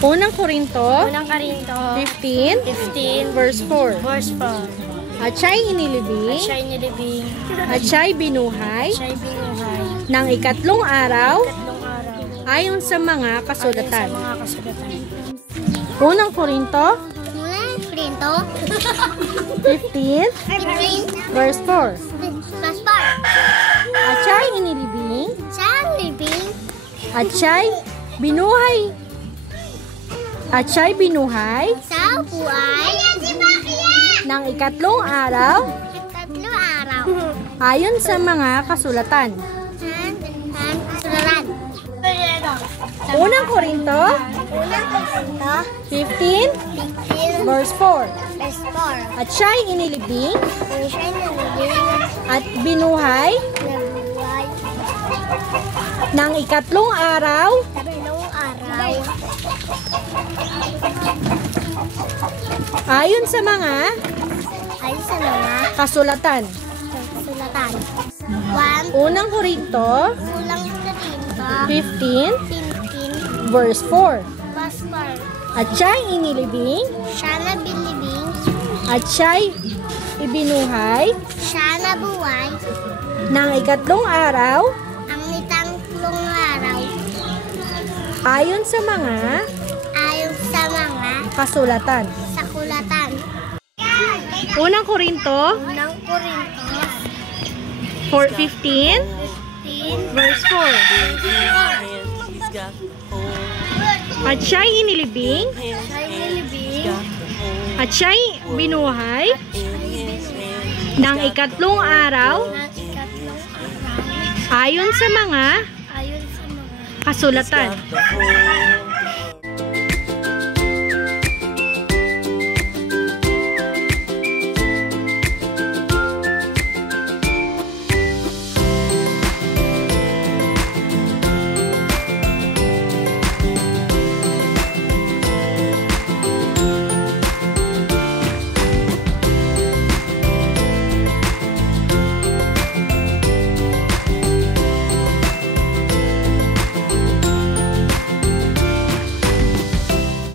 Unang Korinto Unang Korinto 15 verse 4. verse 4. At siya'y inilibing Siya'y nilibing, at siya'y binuhay siya'y binuhay, ng ikatlong araw tatlong araw, ayon sa mga ayon sa kasulatan. mga kasulatan. Unang Korinto Unang Korinto 15 15 verse 4. plus 4. At siya'y inilibing Siyang libing at siya'y binuhay sa buhay ng ikatlong araw tatlong araw. ayon sa mga kasulatan. Kasulatan. Unang Korinto Unang Korinto 15 15 verse 4. plus 4. At siya'y inilibing Siya'y nilibing at binuhay na buhay ng ikatlong araw tatlong araw. ayon sa mga Ayon sa mga kasulatan. kasulatan. 1. Unang Korinto Unang Korinto 15 15 verse 4. plus 4. At siya'y inilibing Siya na binibing, at siya'y ibinuhay siya na buhay, ng ikatlong araw ang itatlong araw, ayon sa mga ayon sa mga kasulatan. sakulatan. Unang Korinto Unang Korinto 15 15 verse 4. At siya'y inilibing Siya'y nilibing, at siya'y binuhay ng ikatlong araw ng ikatlong araw, ayon sa mga ayon sa mga kasulatan.